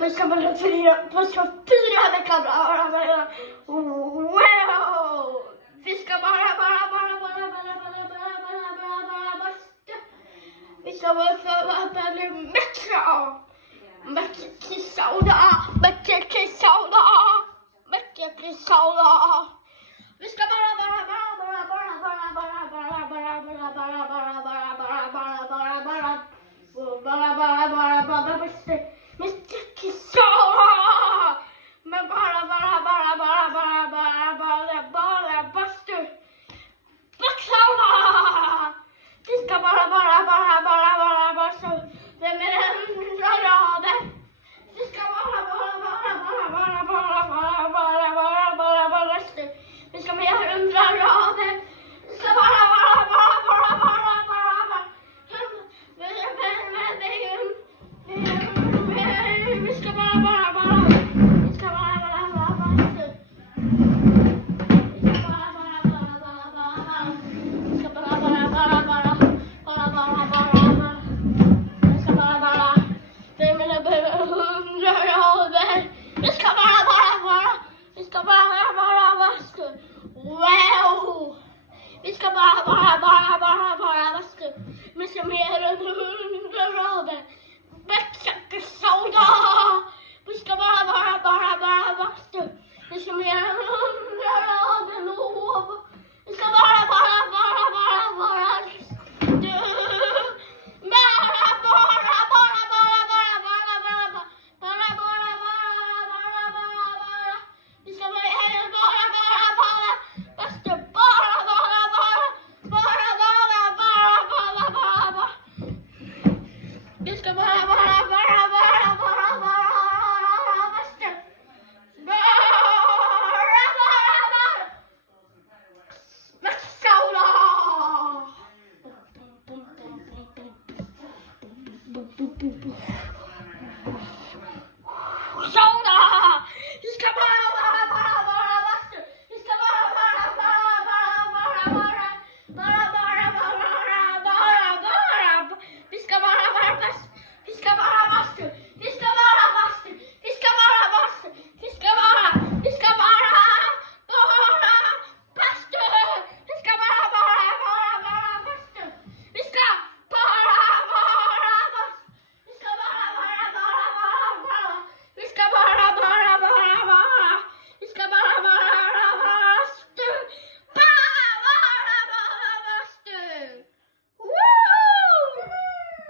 Posso finire la camera. Wow! Fiska bara Fiska bara metro. Mycket soda. Mycket soda. Mycket soda. Vi ska mycket soda. Men bara bastu. Soda. Vi ska bara bastu. Det är med en rad. Vi ska bastu. Vi ska med 100 rader. Vi ska vi ska Wow! Vi ska bara vaska. Men som mer än 100 rader. Mycket soda. Vi ska bara vaska. Men som mer än 100 rader lov. Vi ska bara Vi ska bara soda! Vi ska bara